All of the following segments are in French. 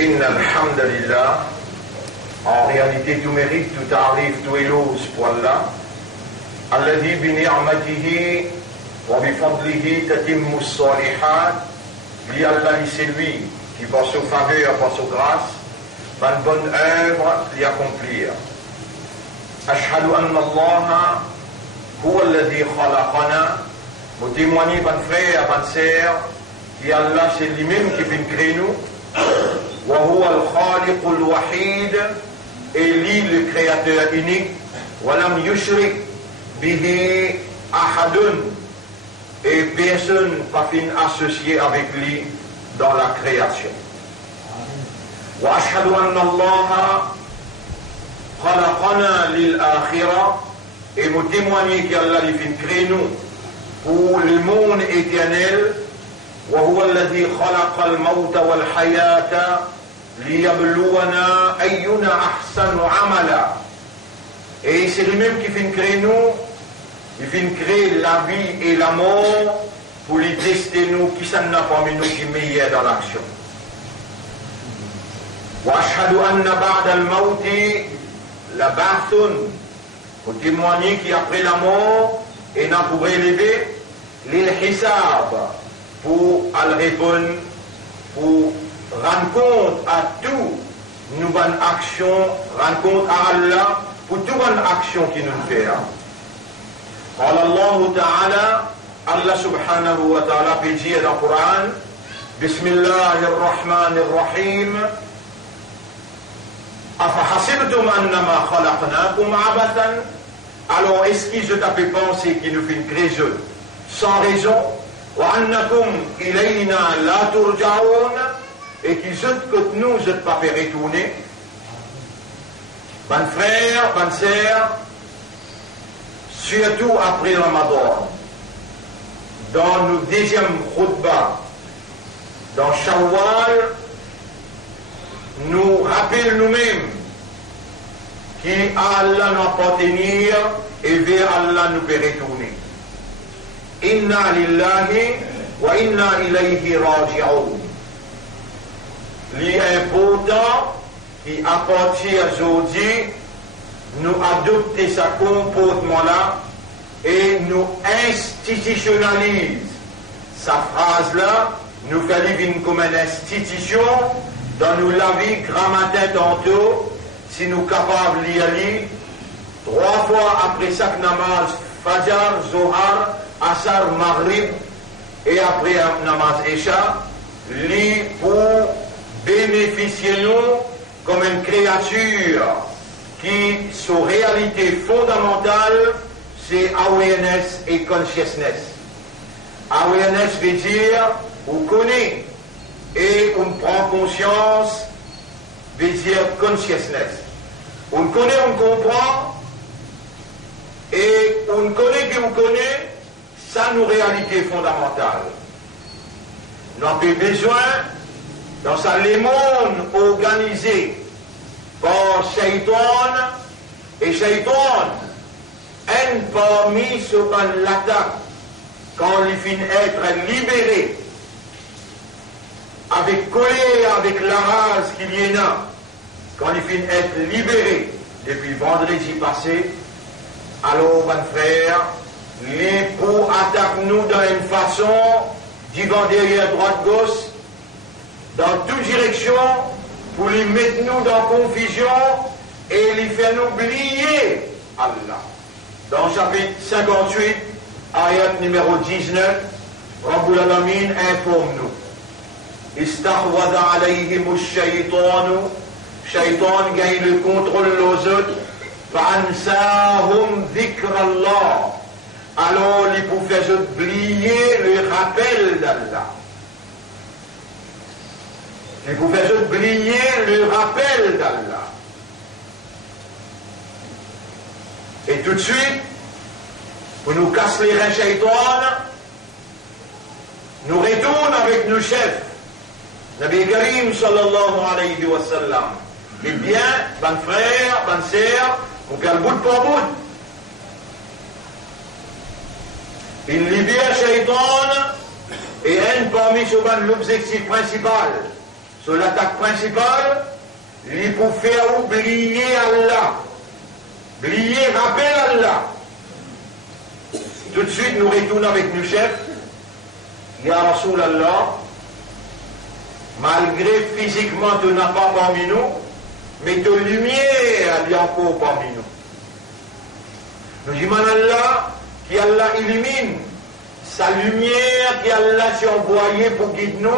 Inna alhamdulillah, en réalité tout mérite, tout arrive, tout éloge pour Allah. Alladhi bi ni'matihi wa bi fadlihi tatimmu as-salihat. Li Allah, c'est lui qui par sa faveur, par sa grâce, va une bonne œuvre l'y accomplir. Ashhadu anna Allah huwa alladhi khalaqana. Vous témoignez, bon frère, bonne sœur, qui Allah, c'est lui-même qui vient créer nous. Wa huwa al-khaliq al-wahid, et lui le créateur unique. Wa lam yushrik bihi ahadun, et personne pas fin associé avec lui dans la création. Wa ashhadu anna Allah khalaqana lil akhirah, et vous témoignez qu'Allah lui fin créer nous pour le monde éternel. وهو الذي خلق الموت والحياة ليبلونا أينا أحسن عملا. Et c'est lui-même qui vient créer nous, il vient créer la vie et la mort pour les tester nous, qui s'en a parmi nous qui est meilleur dans l'action. وأشهد أن بعد الموت لبعث. Pour témoigner qu'après la mort, et n'a pour élever l'hisab, pour répondre, pour rendre compte à tout nous bonne action, rendre compte à Allah pour toute bonne action qui nous fait. قال الله تعالى, Allah subhanahu wa ta'ala peut dire dans le Coran, Bismillah ar-Rahman ar-Rahim, أفحسبتم أنما خلقناكم عبثا. Alors est-ce qu'ils se tapent penser qu'ils nous fait une création sans raison? وأنكم إلينا لا ترجعون, et qu'ils que nous ne pas fait retourner. Bonne frère, bonne sœur, surtout après le Ramadan, dans nos deuxième khutbah, dans Shawwal, nous rappelons nous-mêmes qu'Allah nous appartenir et vers Allah nous peut retourner. Inna lillahi wa inna ilayhi raji'un. L'important qui à partir d'aujourd'hui nous adopter ce comportement-là et nous institutionnalise sa phrase-là, nous fait vivre comme une institution dans nous la vie grand matin tantôt, si nous capables d'y aller 3 fois après chaque namaz, Fajr, Zohar, Asar, Maghrib, et après namaz Isha, lit pour bénéficier nous comme une créature qui, son réalité fondamentale, c'est awareness et consciousness. Awareness veut dire, on connaît, et on prend conscience, veut dire consciousness. On connaît, on comprend, et on connaît que on connaît, ça nous réalité fondamentale. Nous avons besoin, dans ça, les mondes organisés par Shaitan, et Shaitan, un parmi ceux qui l'attaque, quand il finit être libéré, avec colère, avec la rage qu'il y en a, quand il finit être libéré depuis vendredi passé, alors, mon frère, les pour attaquent nous dans une façon, divant derrière droite-gauche, dans toute direction, pour les mettre nous dans confusion et les faire nous oublier Allah. Dans chapitre 58, ayat numéro 19, Rabbul Alamin informe-nous. استحوذ عليهم الشيطان, Shaitan gagne le contrôle aux autres, فأنساهم ذكر الله, alors ils pouvaient oublier le rappel d'Allah. Ils pouvaient oublier le rappel d'Allah. Et tout de suite, pour nous casser les reins Shaitan, nous retournons avec nos chefs. Nabi Karim sallallahu alayhi wa sallam. Eh bien, bon frère, bonne sœur, on fait bout pour bout. Il libère Shaitan et un parmi l'objectif principal. sur l'attaque principale, il faut faire oublier Allah. Oublier, rappel Allah. Tout de suite, nous retournons avec nos chefs. Ya Rasulallah, malgré physiquement tu n'as pas parmi nous, mais de lumière il y a encore parmi nous. Nous disons Allah, qui Allah illumine sa lumière qui Allah s'est envoyée pour guider nous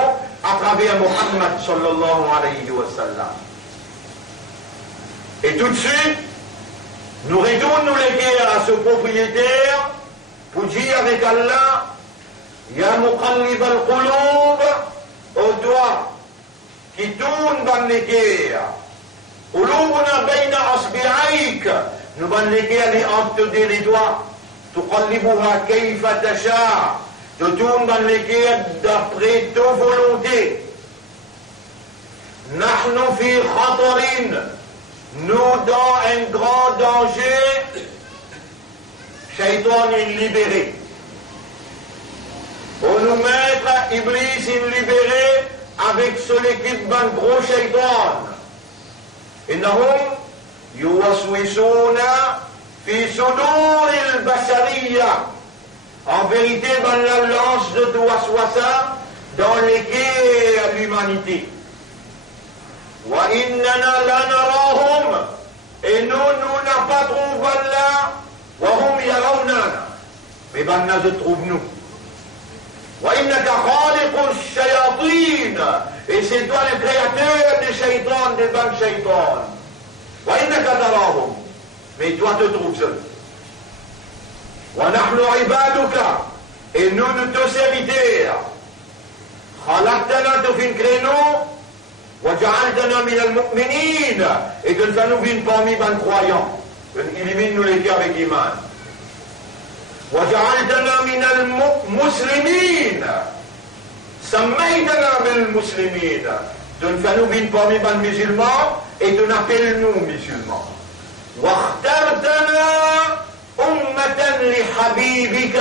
à travers Muhammad sallallahu alayhi wa sallam. Et tout de suite, nous retournons les guerres à ce propriétaire pour dire avec Allah, Ya muqallib al-qulub, au doigt qui tourne dans les guerres. Qulubuna bayna asbi'aik, nous dans les guerres entre les doigts. تقلبها كيف تشاء, tu tournes dans les guerres d'après ta volonté. نحن في خطر, nous dans un grand danger. Shaitan est libéré. On nous mettre Iblis est libéré avec son équipe d'un gros shaitan. إنهم يوسوسون في صدور البشرية. En vérité, dans la lance de Waswasa dans les guerres de l'humanité. وإننا لا نراهم, et nous n'avons pas trouvé Allah. وهم يروننا, mais Banna se trouve nous. وإنك خالق الشياطين, et c'est toi le créateur des shaitans, des bons shaitans. وإنك تراهم, mais toi te trouves seul. وَنَحْنُ عِبَادُكَ, et nous te serviteurs. خَلَقْتَنَا, tu fin créé nous. وَجَعَلْتَنَا مِنَ الْمُؤْمِنِينَ, et que nous vînes parmi les croyants. Élimine-nous les cœurs avec iman. وَجَعَلْتَنَا مِنَ الْمُسْلِمِينَ, سَمَّيْتَنَا بِالْمُسْلِمِينَ, nous vînes parmi les musulmans, et tu n'appelles nous musulmans. وَاخْتَرْتَنَا أُمَّةً لِحَبِيبِكَ,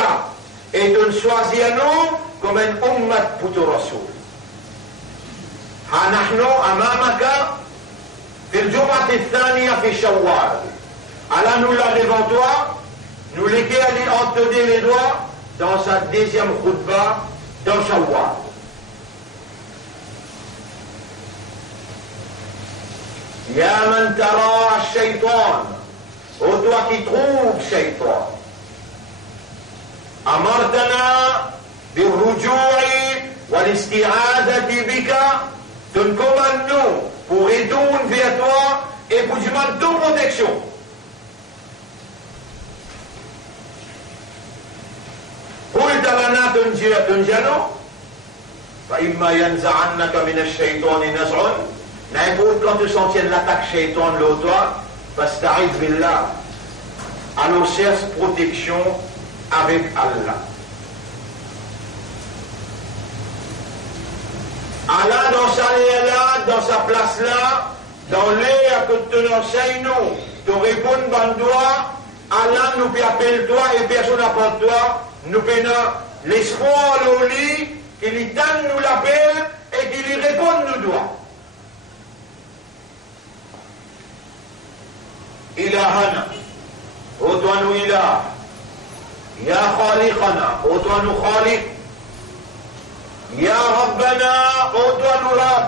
et tu choisis à nous comme un ummat pour ton rasoul. ها نحن أمامك في الجمعة الثانية في شوال. Alors nous là devant toi, nous lesquels ont tenu les doigts dans sa deuxième khutbah dans Shawwal. Ya man tara al-shaytan, ô toi qui trouves shaytan, amartana bil-rujui wal-isti'adati bika, tu nous commandes nous pour retourner vers toi et pour demander ton protection. قلت لنا تنجنو فإما ينزعنك من الشيطان نزع, n'importe quand tu sentiens l'attaque shaitan de toi, fasta'idh billah, alors cherche protection avec Allah. Allah dans sa là, dans sa place là, dans l'air que tu nous enseignes nous, tu réponds ban toi, Allah nous appelle toi et personne n'apporte toi. Nous prenons l'espoir au lit, qu'il y donne nous l'appel et qu'il y réponde nous doit. Ilahana, ô toi nous ilah, ya khaliqana, ô toi nous khaliq, ya rabbana, ô toi nous rab,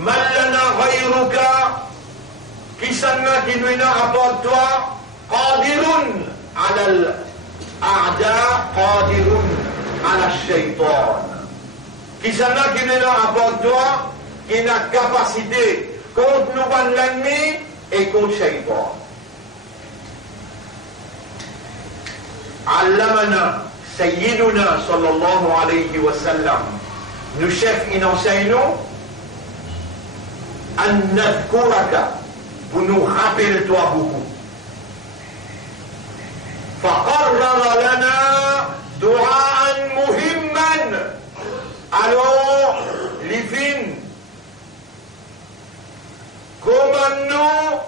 man lana ghayruka, qui s'en qui nous n'a apporte toi, qadirun ala أعداء قادر على الشيطان, qui s'en a qui n'est là à toi, qui n'a capacité contre nous l'ennemi et contre Shaitan. علمنا سيدنا صلى الله عليه وسلم, nous chefs il enseigne nous أن نذكرك, pour nous rappeler toi beaucoup. فقرر لنا دعاء مهما, alors les fins comment nous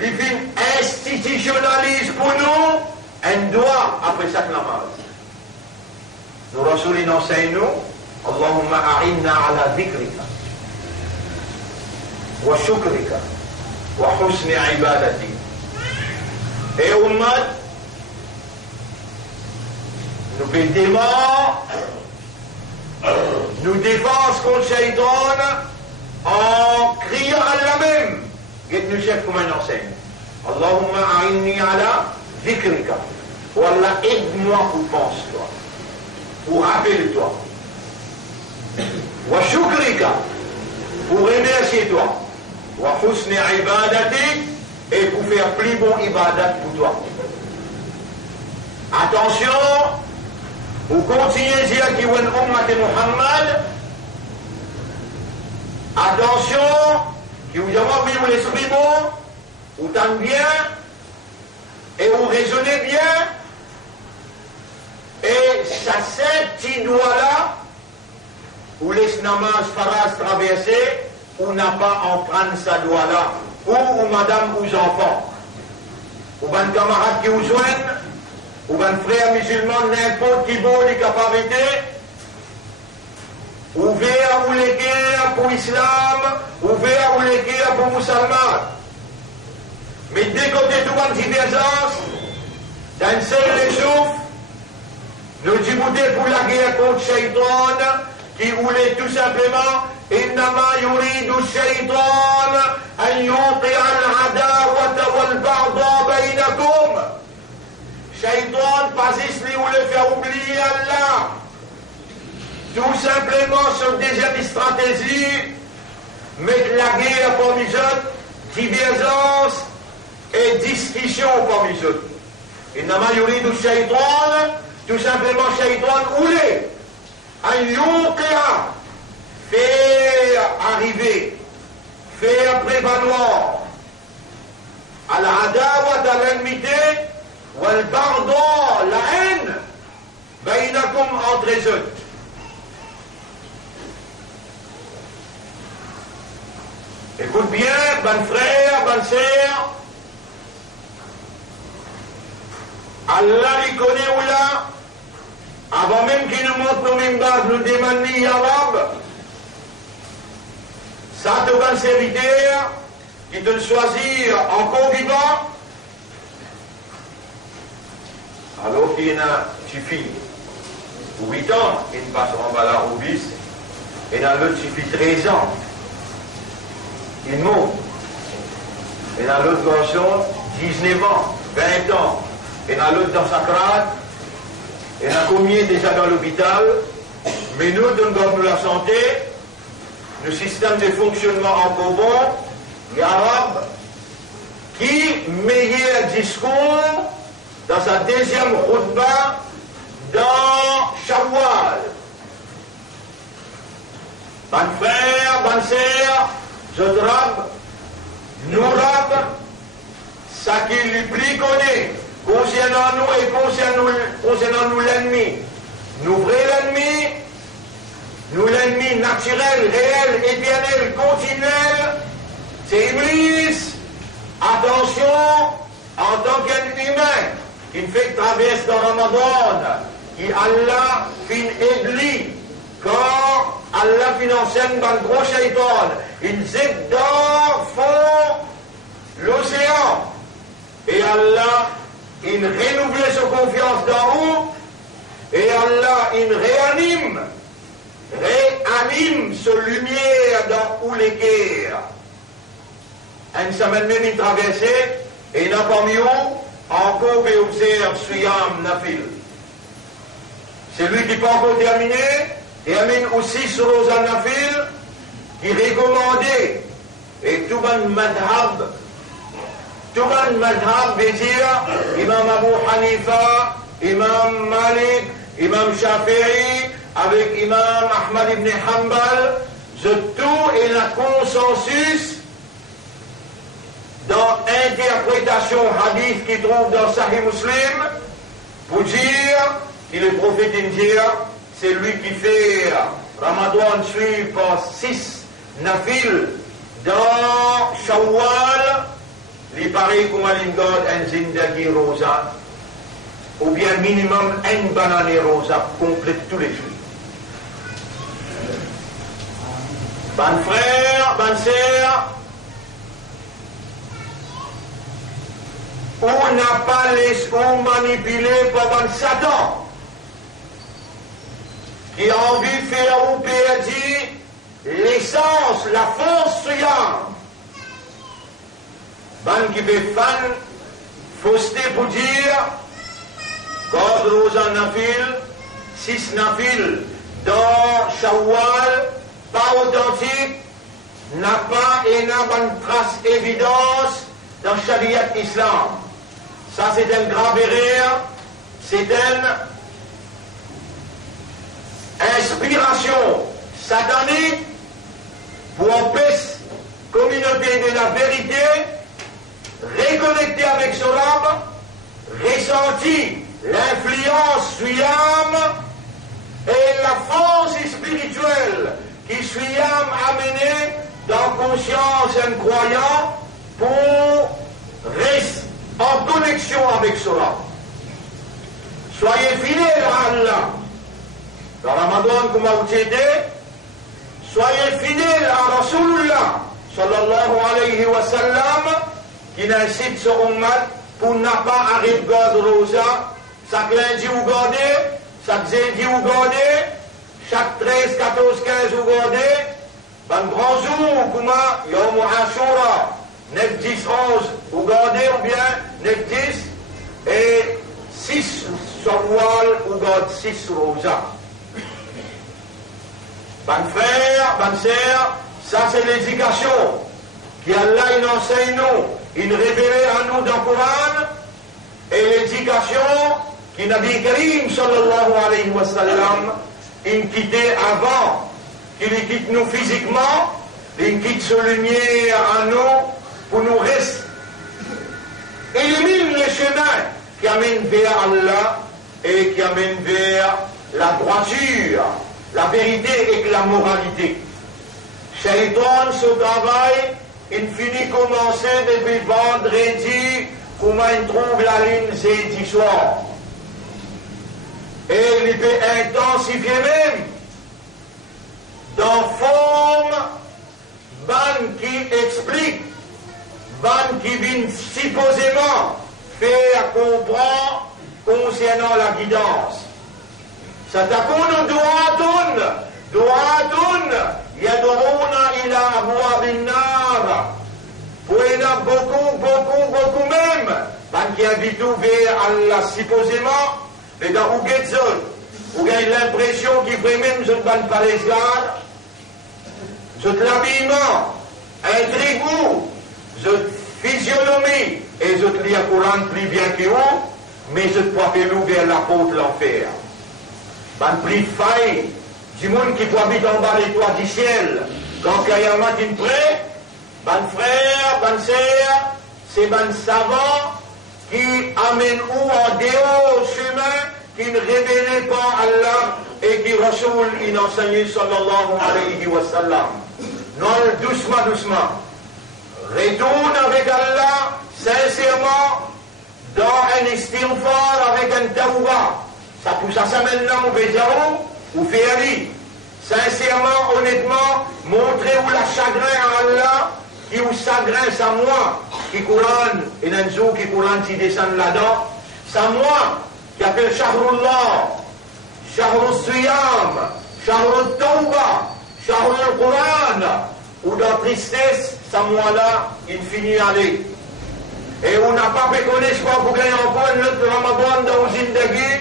les fins institutionnalisent pour nous un droit après chaque namaz. Nous Rasoul enseigne nous اللهم أعنا على ذكرك وشكرك وحسن عبادتك. Et Ummat, nous défense contre Shaitan en criant à la même. Et nous chef comme un enseigne. Allahumma a'inni ala dhikrika. Oh Allah, aide-moi pour pense-toi. Pour rappelle-toi. Wa shukrika. Pour remercier toi. Wa husni ibadatik. Et pour faire plus bon ibadat pour toi. Attention, vous continuez à dire qu'il y a une ummat de Muhammad. Attention, que vous avez l'esprit bon, vous tentez bien, et vous raisonnez bien, et ça c'est petit doigt-là, où laisse namaz faras traverser, ou n'a pas en prendre sa doigt-là, ou madame ou enfants, ou un camarade qui vous joignent, ou un frère musulman, n'importe qui vaut les capacités, ouvert ou les guerres pour l'islam, ouvert ou les guerres pour les musulmans. Mais dès qu'on est tout en divergence, dans une seule souffle, nous disons pour la guerre contre Shaitan, qui voulait tout simplement, إنما يريد الشيطان أن يوقع العداوة والبغضاء بينكم. Shaitan, pas ici où le faire oublier Allah. Tout simplement, sur deuxième stratégie, mettre la guerre parmi les autres, divergence et discussion parmi les autres. إنما يريد الشيطان, tout simplement, Shaitan voulait أن يوقع, faire arriver, faire prévaloir à l'adawa, à l'ennemité, ou al pardon, la haine, bainakum entre les autres. Écoute bien, bon frère, bonne sœur, Allah les connaît ou là, avant même qu'il nous montre nos mimbas, nous demande ni arabe. Ça te va serviteur qui te le choisir encore vivant, alors qu'il y en a suffit 8 ans, il passe en bas la roubis, et dans l'autre suffit 13 ans, il monte, et dans l'autre garçon 19 ans, 20 ans, et dans l'autre dans sa crâne, et dans combien déjà dans l'hôpital, mais nous donnons la santé. Le système de fonctionnement en Gabon, l'arabe, qui meilleur discours dans sa deuxième khutbah dans Shawwal. Bon frère, bonne sœur, je rab, nous rab, ça qui lui plus connaît, concernant nous et concernant nous l'ennemi. Nous vrai l'ennemi. Nous, l'ennemi naturel, réel, éternel, continuel, c'est Iblis. Attention, en tant qu'humain, qui fait traverse dans Ramadan, qui Allah fin aide quand Allah fin enseigne dans le gros shaitan, il zip dans fond l'océan. Et Allah, il renouvelle sa confiance dans vous, et Allah, il réanime ce lumière dans où les guerres. Une semaine même il traversait, et n'a pas mieux, encore peut observer Suyam Nafil. C'est lui qui peut encore terminer, et amène aussi sur Rosa Nafil, qui recommandait, et tout le madhab veut dire, Imam Abu Hanifa, Imam Malik, Imam Shafi'i, avec Imam Ahmad ibn Hanbal, de tout est le consensus dans l'interprétation hadith qui trouve dans Sahih Muslim, pour dire que le prophète indien, c'est lui qui fait Ramadan suivi par 6 nafil dans Shawwal, il paraît comme un god, un zindagi rosa, ou bien minimum un banane rosa complète tous les jours. Bonne frère, bonne sœur, on n'a pas l'esprit manipulé par un Satan qui a envie de faire ou perdre l'essence, la force suyam. Ban qui fait fan, fausseté pour dire, God Rosa Nafil, 6 Nafil, dans Shawwal, pas authentique, n'a pas et n'a pas une trace évidence dans Shariat Islam. Ça c'est une grave erreur, c'est une inspiration satanique pour empêcher la communauté de la vérité, reconnecter avec son âme, ressentir l'influence suyam et la force spirituelle qui suyam amenée dans conscience et croyant pour rester en connexion avec cela. Soyez fidèles à Allah. Dans Ramadan, comme vous aidez, soyez fidèles à Rasulullah, sallallahu alayhi wa sallam, qui incite son ummat pour ne pas arrêter de garder rosa, chaque lundi vous gardez, chaque jeudi vous gardez, chaque 13, 14, 15 vous gardez, ben grand jour, comme Yom Ashura, 9, 10, 11, vous gardez ou bien 9, 10, et 6 Shawwal, vous gardez 6 rosa. Ben frère, ben sœur, ça c'est l'éducation qu'Allah il enseigne nous, il révèle à nous dans le Coran, et l'éducation que Nabi Karim sallallahu alayhi wa sallam, il quittait avant qu'il quitte nous physiquement, il quitte ce lumière à nous pour nous rester. Élimine les chemins qui amènent vers Allah et qui amènent vers la droiture, la vérité et la moralité. Shaitan, ce travail, il finit commencer depuis vendredi, comment il trouve la ligne jeudi soir. Et il peut intensifier même dans forme ban qui explique, ban qui vient supposément faire comprendre concernant la guidance. ستكون دعاة يدعون إلى أبواب النار. Pour y en a beaucoup même, qui habitent vers Allah supposément, mais dans Ouguetzon, où il y a l'impression qu'il fait même je ne banne pas les gardes, je l'habillement, un trigou, je physionomie, et je te lis un Coran plus bien que vous, mais je te vois vers la porte de l'enfer. Ben plus faille du monde qui habite en bas des toits du ciel. Quand il y a un matin près, ben frère, ben sœur, c'est ben savant qui amène où en dehors chemin qui ne révélait pas Allah et qui Rasoul il enseignait sallallahu alayhi wa sallam. Non, doucement. Retourne avec Allah sincèrement dans un istighfar avec un tawbah. Ça pousse à ça maintenant, on fait zéro, ou fait ali. Sincèrement, honnêtement, montrer où la chagrin à Allah, qui ou chagrin, c'est moi, qui courant, et Nanzou qui courant, qui descend là-dedans, c'est moi, qui appelle Shahrullah, Shahrul Suyam, Shahrul Tawba, Shahrul Quran, ou dans tristesse, c'est moi-là, il finit à aller. Et on n'a pas pu connaître quoi pour gagner encore un autre Ramadan dans une Zindagi.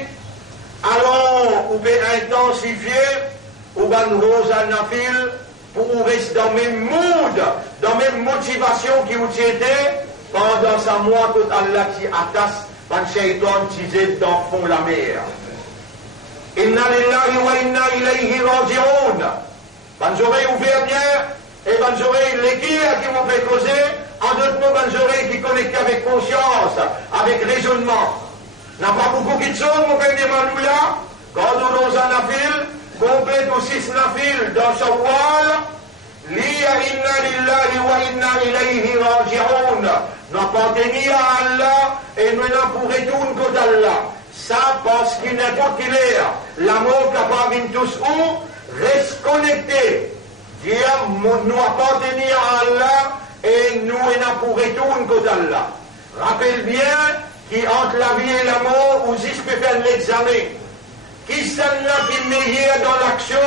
Alors, on peut intensifier, ou ban rose à nafil, pour rester dans le même mood, dans la même motivation qui vous était, pendant sa mois que Allah qui attache, ban shaitan qui est dans le fond de la mer. Inna lillahi wa inna ilayhi raji'un. Ban oreilles ouvertes bien, et ban oreilles l'équerre qui vous fait causer, en d'autres mots, ban oreilles qui connectent avec conscience, avec raisonnement. N'a pas beaucoup qui sont, mon père de Manoula, quand on a un nafil, complète aussi ce nafil dans Shawwal, liya inna lillahi wa inna ilayhi raji'un. N'a pas tenu à Allah et nous n'en pourrons tout que d'Allah. Ça parce qu'il n'est pas qu'il est. L'amour capable de tous où reste connecté. Dire nous appartenir à Allah et nous en pour retourner côté Allah. Rappelle bien qu'entre la vie et la mort, vous y peut faire l'examen. Qui celle-là qui est meilleur dans l'action,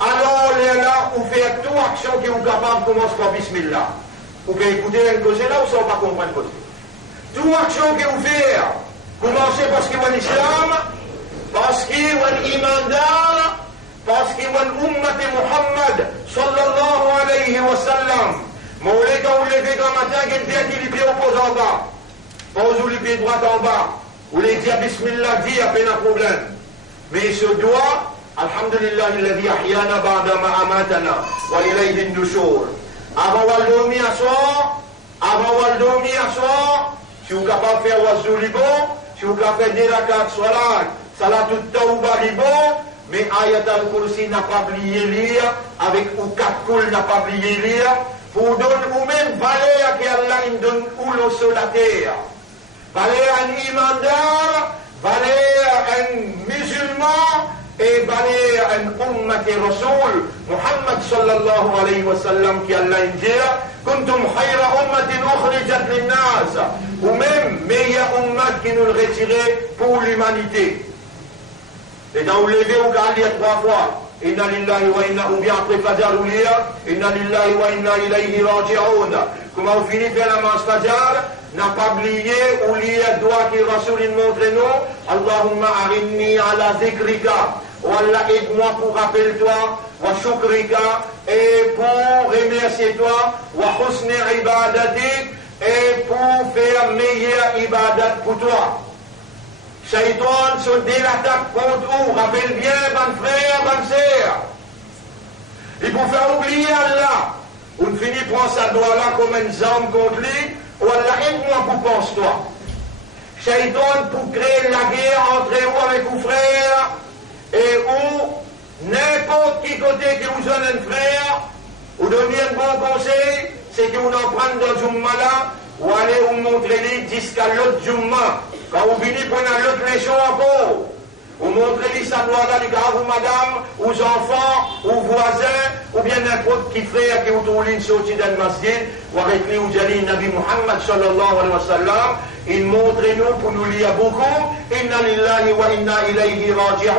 alors là, vous faites toute action qui est capable de commencer par Bismillah. Vous pouvez écouter une cause là ou ça ne va pas comprendre côté. Toute action que vous faites, commencez parce qu'il y a l'islam, parce qu'il y a l'imandar, parce qu'il y a l'ummat Muhammad sallallahu alayhi wa sallam. Mais quand vous levez dans le matin, il y a une pied qui est opposé en bas. Posez les pieds droits en bas. Vous les dites Bismillah, dit à peine un problème. Mais il se doit, Alhamdulillah, alladhi ahyana ba'da ma amatana, wa ilayhi an-nushur. Avant de dormir à soir, si vous êtes capable de faire wazou libo, si vous êtes capable de faire des rakats salat, salatul tawba libo, mais ayat al-kursi n'a pas oublié lire, avec ou 4 coules n'a pas oublié lire, pour donner ou même valeur qu'Allah donne ou l'eau sur la terre. Valeur un imandar, valeur un musulman, et valeur un ummat rasoul, Muhammad sallallahu alayhi wa sallam, qui Allah dit, kuntum khayra ummatin ukhrijat linnas, ou même meilleur ummat qui nous le retirait pour l'humanité. Et dans vous levez au cas lire 3 fois. Inna lillahi wa inna, ou bien après Fajr ou lire, Inna lillahi wa inna ilayhi raji'un. Comment vous finissez faire la manche Fajr, n'a pas oublié ou lire doigt qui Rasoul montre nous, Allahumma arinni ala zikrika, ou Allah aide-moi pour rappeler toi, wa shukrika, et pour remercier toi, wa husni ibadatik, et pour faire meilleure ibadat pour toi. Shaitan se délattaque contre vous, rappelle bien, bonne frère, bonne sœur. Il faut faire oublier Allah. On finit prendre sa doigt-là comme une arme contre lui, ou Allah aide-moi pour pense-toi. Shaitan pour créer la guerre entre vous avec vos frères, et où n'importe qui côté que vous donne un frère, ou donner un bon conseil, c'est que vous en prenez dans Jumma là, ou allez vous montrer lui jusqu'à l'autre Jumma. Quand vous venez prendre l'autre leçon encore, vous montrez sa doigt là, vous madame, aux enfants, aux voisins, ou bien n'importe qui frère qui vous trouve une sortie d'un masjid, ou avec lui, vous allez Nabi Muhammad sallallahu alayhi wa sallam, il montre nous pour nous lire beaucoup, inna lillahi wa inna ilayhi raji'un,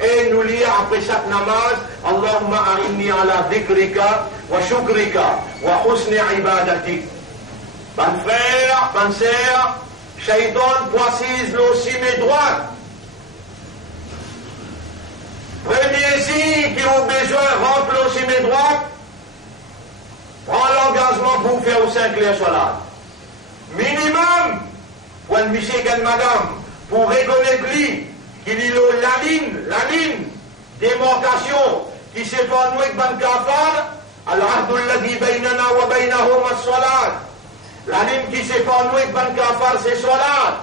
et nous lire après chaque namaz, Allahumma arinni ala dhikrika, wa shukrika, wa husni ibadatik. Bonne frère, bonne sœur, Shaitan précise aussi mes droits. Premier signe qui ont besoin de remplir aussi mes droits, prends l'engagement pour faire au 5 clair salat. Minimum, pour un monsieur et une madame, pour reconnaître lui, qu'il y a la ligne, démarcation, qui sépare nous avec ban kafar, al-ahdu alladhi baynana wa baynahum as-salat. La ligne qui sépare nous avec ban kafar, c'est salat.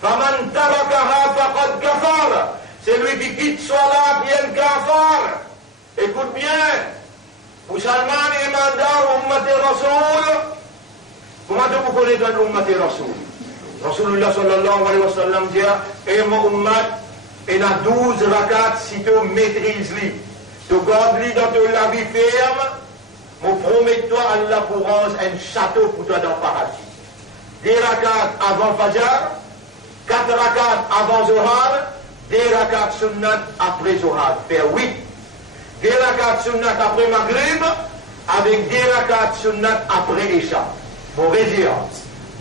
Faman tarakaha faqad kafar. C'est lui qui quitte salat, bien kafar. Écoute bien. Musulman et mandar ummati rasoul. Comment vous connaissez l'ummati rasoul? Rasulullah sallallahu alayhi wa sallam dit, et mon ummat, il a 12 rakats si tu maîtrises lui. Tu gardes lui dans ta vie ferme. Je promets toi, Allah pour rendre un château pour toi dans le paradis. 10 rakats avant Fajr, 4 rakats avant Zohar, 10 rakats sunnat après Zohar. Faire 8. 10 rakats sunnat après Maghrib, avec 10 rakats sunnat après Isha. Pour réduire.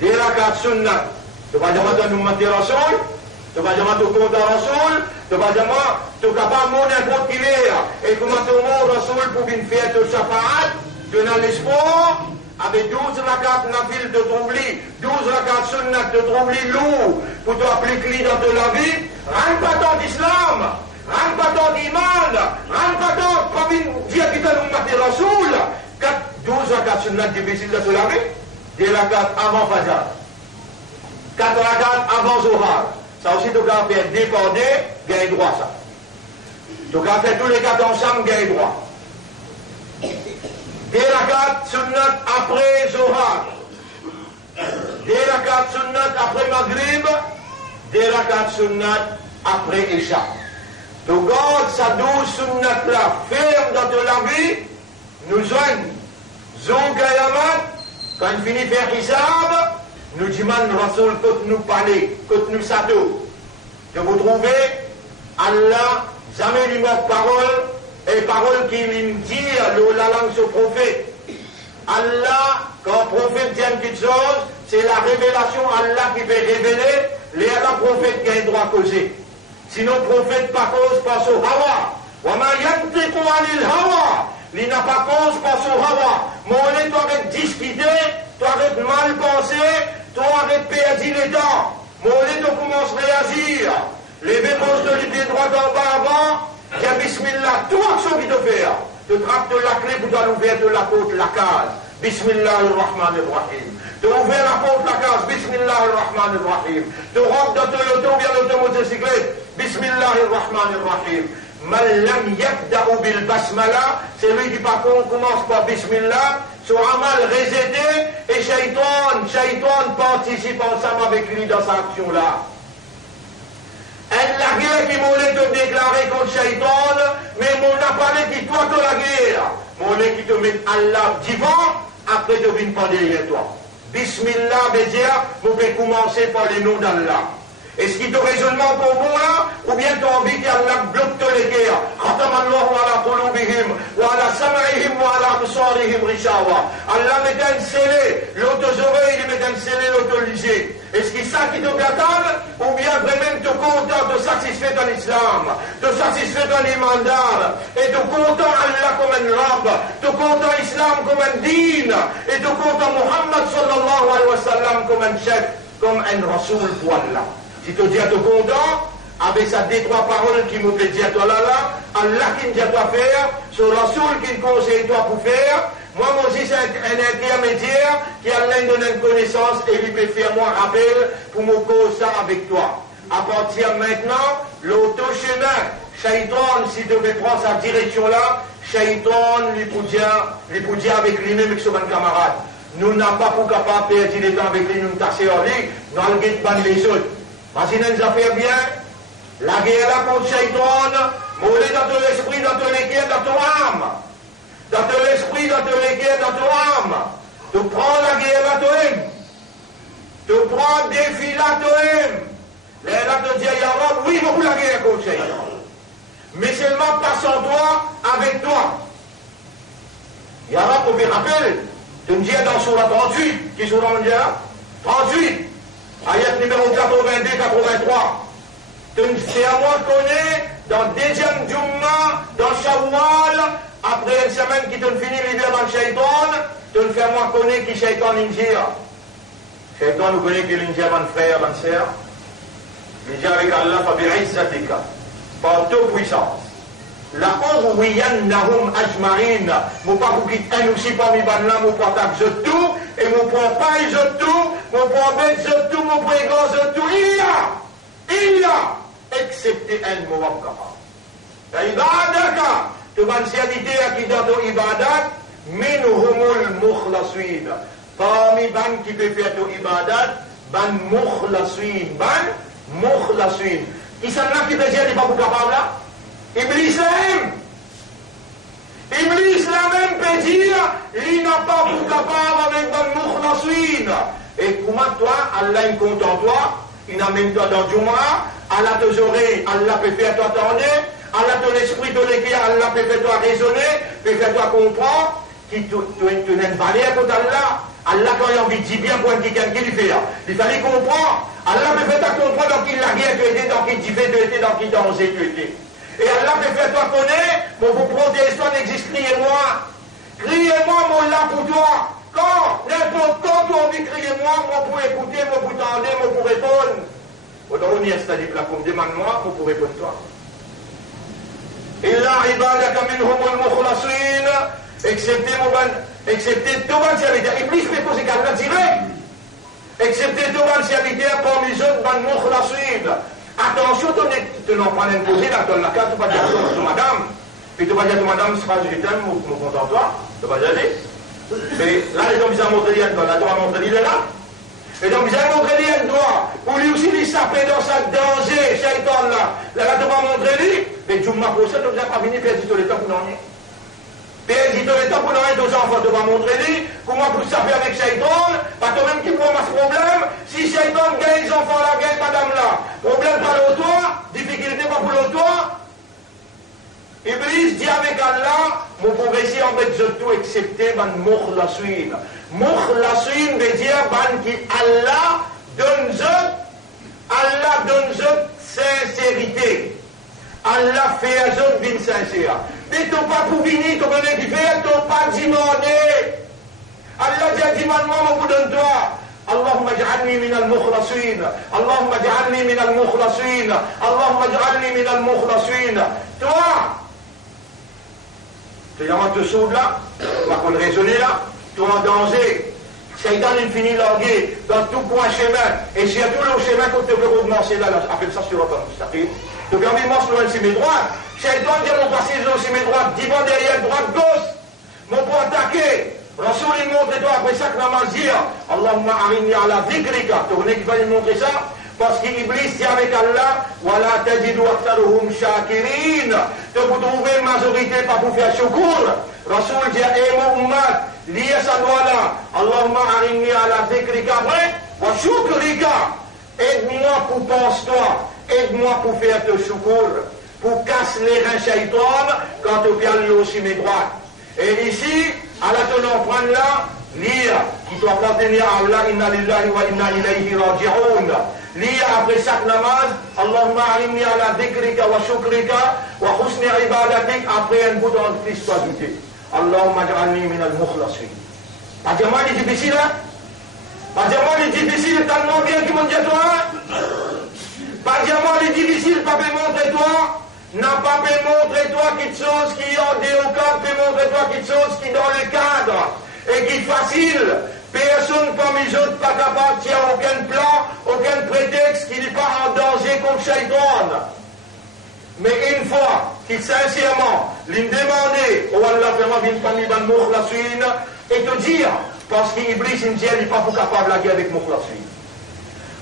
10 rakats sunnat. Tu vas demander à nous mater Rasoul, tu vas demander au compte à Rasoul, tu vas demander, tu vas pas mon n'importe qui est. Et comment tu montes Rasoul pour une fête de Shafaat, tu n'as l'espoir, avec 12 rakats nafil de troubli, 12 rakats sunnat de troubli lourd, pour t'appliquer dans ta vie, rentre pas dans l'islam, rentre pas dans l'iman, rentre pas dans, comme une vie qui t'a nous mater Rasoul, 12 rakats sunnat difficiles de se laver, 10 rakats avant Fajr. 4 rakats avant Zohar. Ça aussi, tu as fait dépendre, gagne droit ça. Tu as fait tous les 4 ensemble, gagne droit. 10 rakats sunnat après Zohar. 10 rakats sunnat après Maghrib. 10 rakats sunnat après Isha. Tu gardes sa 12 sunnat là, ferme dans ta vie, nous joignent, zon Kayamat, quand il finit faire Hisab, nous demande Rasoul que nous parler, que nous sato. Que vous trouvez, Allah, jamais lui manque parole, et parole qu'il dit, la langue sur prophète. Allah, quand le prophète dit quelque chose, c'est la révélation Allah qui peut révéler, les Allah prophète qui a le droit de causer. Sinon, le prophète pas cause, passe au hawa. Wama yantiqu anil hawa. Il n'a pas cause, passe au hawa. Mon tu arrêtes discuter, tu arrêtes mal penser, tu arrêtes perdre les temps. Mon tu commences à réagir. Les bémos de l'idée droite en bas avant, dis bismillah, tout action qui te fait. Tu trappes de la clé pour l'ouvrir de la porte, la case. Bismillahirrahmanirrahim. Tu ouvres la porte, la case. Bismillahirrahmanirrahim. Tu rentres dans ton auto, bien l'automotocyclette. Bismillahirrahmanirrahim. Man lam yabda'u bil basmala, c'est lui qui par contre commence par Bismillah, son amal résété, et Shaitan participe ensemble avec lui dans sa action-là. Elle la guerre qui voulait te déclarer contre Shaitan, mais mon appareil qui toi de la guerre. Mon qui te met Allah devant, après de venir pas derrière toi. Bismillah, Bézia, vous pouvez commencer par les noms d'Allah. Est-ce qu'il te raisonnement pour vous là, ou bien tu as envie qu'Allah bloque tous les guerres? Khatamallahu ala qulubihim, wa ala sam'ihim, wa ala absarihim rishawa. Allah met un scellé, l'autre oreilles, il met un scellé, l'autre lisé. Est-ce qu'il ça qui te gâte, ou bien vraiment te content, te satisfait dans l'islam, te satisfait dans l'iman d'Allah, et te content Allah comme un rab, te content l'islam comme un din, et te content Muhammad sallallahu alayhi wa sallam comme un chef, comme un rasoul pour Allah. Si tu dis à ton content, avec sa deux, trois paroles qui me plaît dire toi là, Allah qui me dit à toi faire, ce Rasoul qui me conseille toi pour faire, moi aussi c'est un intermédiaire qui Allah donne une connaissance et lui peut faire moi rappel pour me causer ça avec toi. À partir de maintenant, l'auto-chemin, Shaitan, s'il devait prendre sa direction là, Shaitan lui peut dire avec lui-même avec son camarade. Nous n'avons pas pour capable de perdre le temps avec lui, nous tasser en lui, nous allons ban les autres. Parce que nous affaires bien, la guerre là contre Shaitan, mouler dans ton esprit, dans ton guerre, dans ton âme. Dans ton esprit, dans ton guerre, dans ton âme. Tu prends la guerre là, toi-même. Tu prends le défi là, toi-même. Là, tu dis, ya Rab, oui, beaucoup la guerre contre Shaitan. Mais seulement passe en toi, avec toi. Ya Rab, on me rappelle, tu me dis dans Surah 38, qui est Surah mondiale 38. Ayat numéro 82-83. C'est à moi qu'on est dans le deuxième Jumma, dans Shawwal, après une semaine qui te finit l'hiver dans le Shaitan, tu me fais moi connaître qui Shaitan l'injire. Shaitan nous connaît qu'il l'injire mon frère, mon sœur. L'injire avec Allah, fabi'izzatika, par toute puissance. La urwiyannahum ajmarin, mon pas pour quitter un aussi parmi ban là, mon pas taxe tout, et mon point pas tout, mon point bête tout, mon point grand tout, il y a, excepté un mot capable. Ibadaka, tu vas servité à qui dans ton ibadat, minhumul mukhlasin. Parmi ban qui peut faire ton ibadat, ban mukhlasin, ban mukhlasin. Qui s'en a qui peut dire, il n'est pas capable là? Iblis là-même. Iblis là-même peut dire, il n'a pas pour capable avec ban mukhlasin. Et comment toi, Allah est content toi, il amène toi dans Jum'a, Allah tes oreilles, Allah peut faire toi entendre, Allah ton esprit, ton équilibre, Allah peut faire toi raisonner, peut faire toi comprendre, qui te n'aime pas l'air contre Allah. Allah quand il a envie de dire bien pour quelqu'un qui lui fait, il fallait comprendre. Allah peut faire toi comprendre dans qui la guerre tu étais, dans qui tu étais, dans qui danger tu étais. Et Allah peut faire toi connaître, pour vous protester, n'existe criez-moi. Criez-moi, mon là pour toi. Quand, n'importe quand tu as envie de crier moi pour écouter, moi pour tendre, moi pour répondre. On y est, c'est-à-dire là, comme demande-moi, moi pour répondre toi. Illa ibadaka minhumul mukhlasin, excepté tout ban serviteur. Iblis peut poser quelqu'un direct. Excepté tout ban serviteur parmi les autres ban mukhlasin. Attention, tu n'en prends pas poser là, dans la carte, tu vas dire à madame. Puis tu vas dire à madame, c'est pas je t'aime, mon content toi. Tu vas y aller. Mais là, les hommes, ils ont montré l'ien, là, tu vas montrer l'ien là. Et donc, ils ont montré l'ien, toi, pour lui aussi, il s'appelle dans sa danger, Shaitan là. Là, tu vas montrer lui, mais tu m'as posé, tu n'as pas fini, perdu tout le temps pour n'en est. Perdu te met pour donner aux enfants, tu vas montrer lui, comment pour ça faire avec Shaitan, pas toi-même qui prend ce problème, si Shaitan gagne les enfants là, gagne madame là, problème pas l'auto, difficulté pas pour l'auto, Iblis dit avec Allah, mon progressé en fait de tout excepté ban mukhlasin. Mukhlasin veut dire ban qui Allah donne sincérité. Allah fait à eux bin sincère. Mais t'as pas pour venir, comme on est qui fait, t'as pas demandé. Allah dit à demandement, vous donne toi. اللهم اجعلني من المخلصين اللهم اجعلني من المخلصين اللهم اجعلني من المخلصين. Toi, tu te sauves là, tu vas raisonner là, tu es en danger. Shaitan il finit largué dans tout point chemin. Et surtout le chemin que tu peux recommencer là, appelle ça sur le mustaqim. Tu peux envie de loin mes droites. Shaitan dit mon passé sur mes droites, divan derrière, droite, gauche. Mon pour attaquer. Rasoul il montre toi après ça que namaz dit Allahumma arini ala dhikrika. Tu connais qu'il va lui montrer ça? Parce qu'Iblis dit avec Allah, Wala tajidu aktharuhum shakirin. Tu peux trouver une majorité pas pour faire shoukour. Rasoul dit, mon ummat, lié sa doigt là, Allahumma arini ala dhikrika, wa shukrika. Aide-moi pour penser-toi, aide-moi pour faire te shoukour, pour casser les reins shaitan quand tu piales aussi mes droites. Et ici, à la ton offrande là, lire, qui doit appartenir à Allah, inna lillahi wa inna ilayhi raji'un. Lire après chaque namaz, Allahumma alimni ala dhikrika wa shukrika wa husni ibadatik, après un bout dans le Christ ajouté. Allahumma ja'alni min al-mukhlasin. Pas dire moi, il est difficile, hein? Pas dire moi, il est difficile, tellement bien qu'il m'en dit toi. Pas dire moi, il est difficile, pas me montrer toi. N'a pas pu montrer toi quelque chose qui est en déocade, peut montrer toi quelque chose qui est dans le cadre et qui est facile. Personne parmi les autres pas capable de tirer aucun plan, aucun prétexte qui n'est pas en danger contre Shaitan. Mais une fois qu'il sincèrement lui demander, oh Allah, fais-moi une famille dans Mukhlasin, et te dire, parce qu'Iblis il n'est pas capable de la guerre avec Mukhlasin.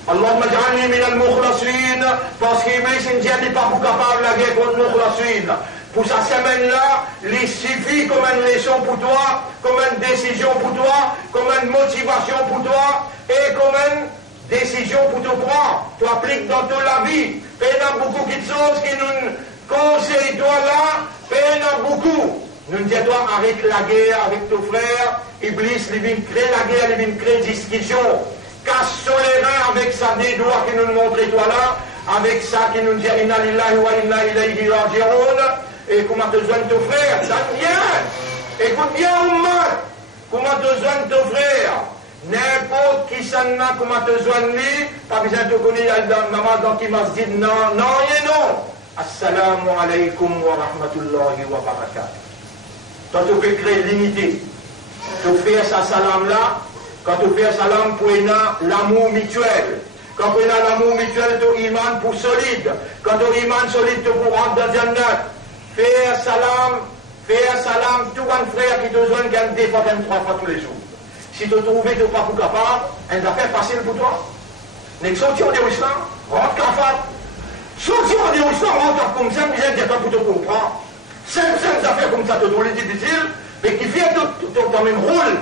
Allahumma ja'alni min al-mukhlasin, parce qu'Iblis n'est pas capable de la guerre contre Mukhlasin. Pour sa semaine-là, il suffit comme une leçon pour toi, comme une décision pour toi, comme une motivation pour toi, et comme une décision pour te prendre. Tu appliques dans toute la vie. Et il y a beaucoup de choses qui nous conseillent toi là, et il y en a beaucoup. Nous disons toi, arrête la guerre avec ton frère. Iblis, il vient créer la guerre, il vient créer discussion. Casse sur les reins avec sa des doigts qui nous montre toi là, avec ça qui nous dit inna lillahi wa inna ilayhi raji'un. Et comment te joindre ton frère? Ça vient. Écoute bien, Oumar. Comment te joindre ton frère? N'importe qui s'en a, comment te joindre lui? Pas besoin de te connaître dans namaz dans qui m'a dit non, non et non. Assalamu alaikum wa rahmatullahi wa barakatuh. Quand tu peux créer l'unité, tu fais sa salam là. Quand tu fais salam pour l'amour mutuel. Quand tu as l'amour mutuel, tu iman pour solide. Quand tu iman solide, tu pour rentrer dans Jannat. Fais salam, tout un frère qui te joint gagne 2 fois, 3 fois tous les jours. Si tu trouves que tu n'es pas capable, un affaire facile pour toi. N'est-ce pas sortir de l'islam, rentre capable. Sortir de l'islam, rentre comme ça, mais j'ai pas pour te comprendre. C'est affaires comme ça, te donner difficile, mais qui fait ton même rôle.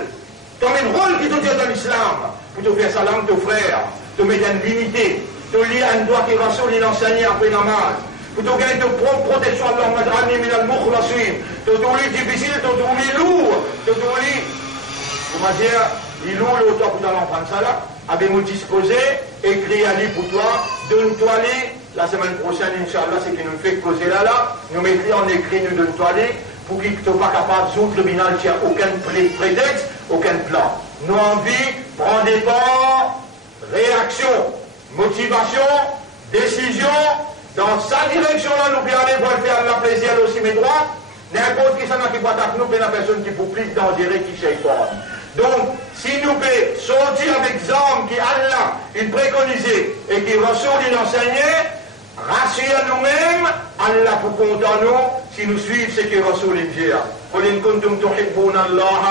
Ton même rôle qui te dit dans l'islam. Pour te faire salam, ton frère, te mettre une limité, te lire un doigt qui rassure l'enseigner après namaz. Pour te gagner de protection, Allahumma ja'alni min al-mukhlasin. Te donner difficile, te donner lourd, te donner. Comment dire, il lourd le toi pour t'en ça là, avec mon disposé, écrit à lui pour toi, donne-toi lui. La semaine prochaine, Inch'Allah, c'est qu'il nous fait causer là, nous mettons en écrit, nous donne-toi lui, pour qu'il ne soit pas capable, sous le tribunal, qui a aucun prétexte, aucun plan. Nos envies, prends des temps, réaction, motivation, décision. Dans sa direction là, nous pouvons aller voir faire la plaisir aussi mes droits. N'importe qui s'en a qui voit avec nous, mais la personne qui vous plus dangereux qui Shaitan. Donc, si nous pouvons sortir avec des hommes qui Allah, il préconisait et qui ressortent l'enseigner, rassurez nous-mêmes, Allah pour compter en nous, si nous suivons ce que Rasoul dit. قل إن كنتم تحبون الله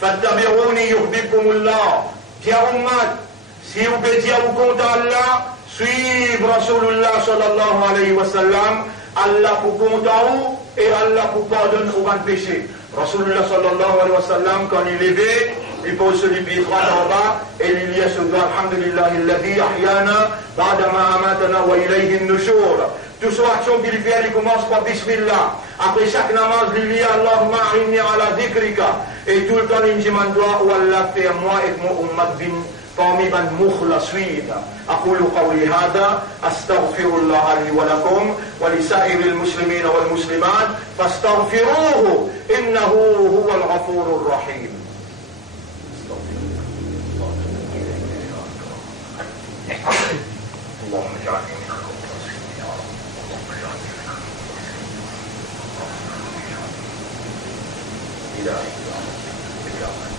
فاتبعوني يحببكم الله. Dia ummat, si vous pouvez dire vous comptez Allah, suivre Rasulullah sallallahu alayhi wa sallam, Allah pour compter en vous et Allah pour pardonner vos péchés. Rasulullah sallallahu alayhi wa sallam, quand il levait, il pose celui pied droit en bas et il lit ce doigt, alhamdulillah, alladhi ahyana ba'dama amatana wa ilayhi an-nushur. Tout ce action qu'il fait, il commence par Bismillah. Après chaque namaz, il dit Allahumma a'inni ala dhikrika. Et tout le temps, il dit man doit ou Allah fait moi et mon ummat bin parmi ban mukhlaswin. أقول قولي هذا أستغفر الله لي ولكم ولسائر المسلمين والمسلمات فاستغفروه إنه هو الغفور الرحيم. اللهم اجعلني من المخلصين يا رب. اللهم اجعلني من المخلصين. إلهي يا رب يا من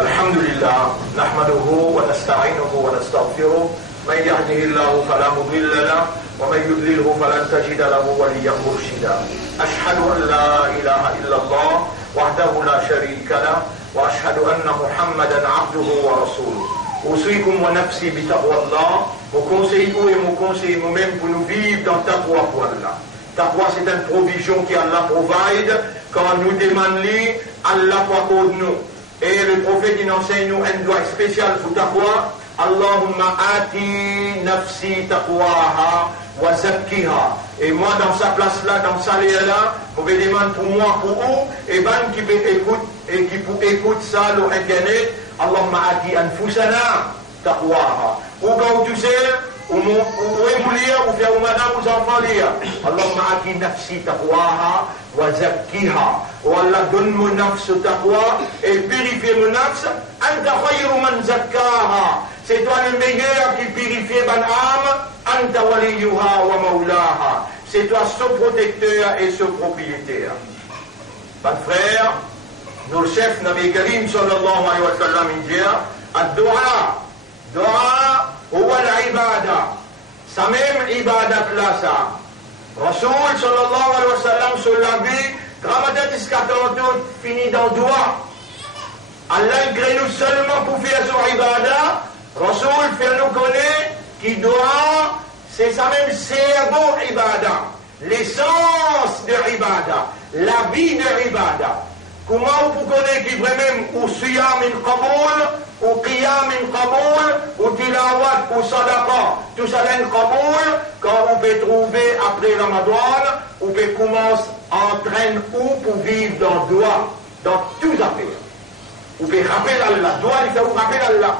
الحمد لله نحمده ونستعينه ونستغفره من يهده الله فلا مضل له ومن يضلله فلن تجد له وليا مرشدا أشهد أن لا إله إلا الله وحده لا شريك له وأشهد أن محمدا عبده ورسوله أوصيكم ونفسي بتقوى الله vous conseillez et vous conseillez nous-mêmes pour nous vivre dans taqwa pour Allah. Taqwa c'est une provision qui Allah provide quand nous demandons Allah pour nous. Et le prophète il enseigne nous un doigt spécial pour taqwa. Allahumma ati nafsi taqwaha wa zakkiha. Et moi dans sa place là, dans sa lieu là, vous pouvez demander pour moi, pour vous, et ben qui peut écouter et qui peut écouter ça sur internet. Allahumma ati anfusana taqwaha. Ou quand tu sais, ou émoulir, ou faire ou madame, ou enfants lire. Allahumma ati nafsi taqwaha wa zakkiha. Oh Allah, donne mon nafs taqwa et purifie mon nafs. Anta khayru man zakkaha. C'est toi le meilleur qui purifie mon âme. Anta waliyuha wa maulaha. C'est toi ce protecteur et ce propriétaire. Mon frère, nos chefs Nabi Karim sallallahu alayhi wa sallam il dit ad-du'a. Dua huwa al-ibada. Ça même ibadat là ça. Rasoul sallallahu alayhi wa sallam sur la vie, Ramadan iskatantot fini dans dua. Allah crée nous seulement pour faire son ibada. Rasoul fait nous connaître qui dua, c'est ça même cerveau ibada. L'essence de ibada. La vie de ibada. Comment vous connaissez qui vraiment ou siyam in qaboul, ou qiyam in qaboul, ou tilawat, ou sadaqa, tout ça in qaboul, quand vous pouvez trouver après Ramadan, vous pouvez commencer en train ou pour vivre dans le doigt, dans tout affaire. Vous pouvez rappeler Allah, doigt il fait vous rappeler Allah.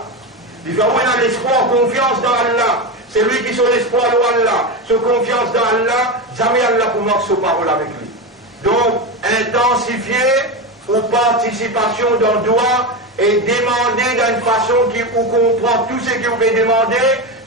Il fait avoir l'espoir, confiance dans Allah. C'est lui qui a l'espoir de Allah, sur confiance dans Allah, jamais Allah pour marcher sur parole avec lui. Donc, intensifier ou participation dans le doigt et demander d'une façon qui vous comprend tout ce que vous pouvez demander,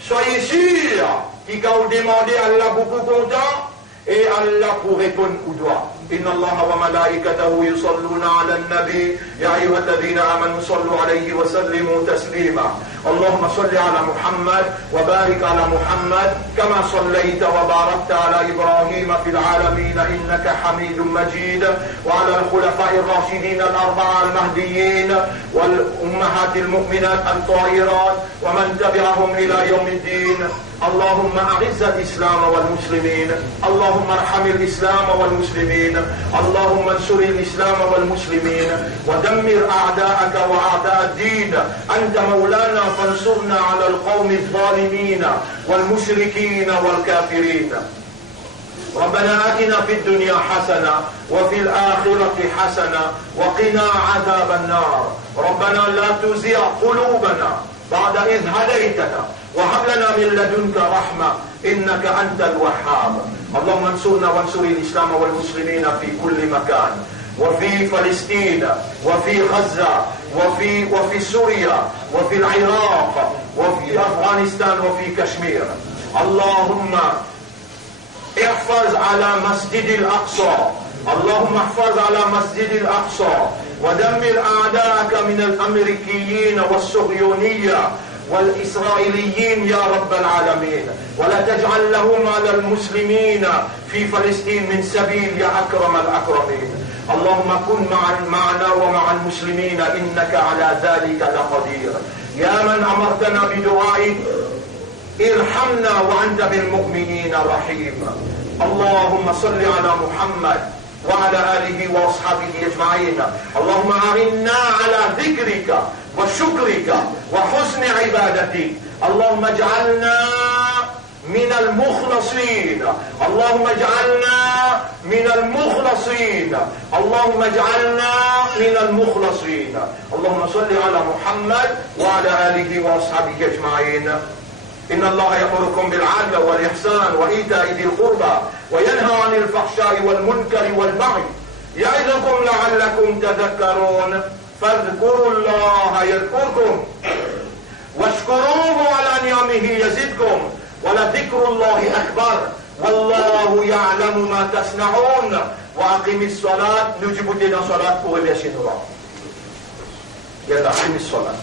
soyez sûr qu'il quand vous demandez Allah beaucoup content et Allah pour répondre au doigt. إن الله وملائكته يصلون على النبي يا أيها الذين آمنوا صلوا عليه وسلموا تسليما اللهم صل على محمد وبارك على محمد كما صليت وباركت على إبراهيم في العالمين إنك حميد مجيد وعلى الخلفاء الراشدين الأربعة المهديين والأمهات المؤمنات الطاهرات ومن تبعهم إلى يوم الدين اللهم أعز الإسلام والمسلمين اللهم ارحم الإسلام والمسلمين اللهم انصر الإسلام والمسلمين ودمر أعداءك وأعداء الدين أنت مولانا فانصرنا على القوم الظالمين والمشركين والكافرين ربنا آتنا في الدنيا حسنة وفي الآخرة حسنة وقنا عذاب النار ربنا لا تزغ قلوبنا بعد إذ هديتنا وهب لنا من لدنك رحمة إنك أنت الوهاب اللهم انصرنا وانصر الإسلام والمسلمين في كل مكان وفي فلسطين وفي غزة وفي سوريا وفي العراق وفي أفغانستان وفي كشمير. اللهم احفظ على مسجد الأقصى، اللهم احفظ على مسجد الأقصى، ودمر أعداءك من الأمريكيين والصهيونية والإسرائيليين يا رب العالمين، ولا تجعل لهم على المسلمين في فلسطين من سبيل يا أكرم الأكرمين. اللهم كن معنا ومع المسلمين إنك على ذلك لقدير. يا من أمرتنا بدعائك ارحمنا وأنت بالمؤمنين رحيم. اللهم صل على محمد وعلى آله وأصحابه أجمعين. اللهم أعنا على ذكرك وشكرك وحسن عبادتك. اللهم اجعلنا من المخلصين، اللهم اجعلنا من المخلصين، اللهم اجعلنا من المخلصين. اللهم صل على محمد وعلى آله وأصحابه أجمعين. إن الله يأمركم بالعدل والإحسان وإيتاء ذي القربى وينهى عن الفحشاء والمنكر والبغي يعظكم لعلكم تذكرون. فاذكروا الله يذكركم واشكروه على نعمه يزدكم ولذكر الله أكبر والله يعلم ما تصنعون. وأقم الصلاة. نجيب لنا صلاة قوة يا شيخ. يلا أقم الصلاة.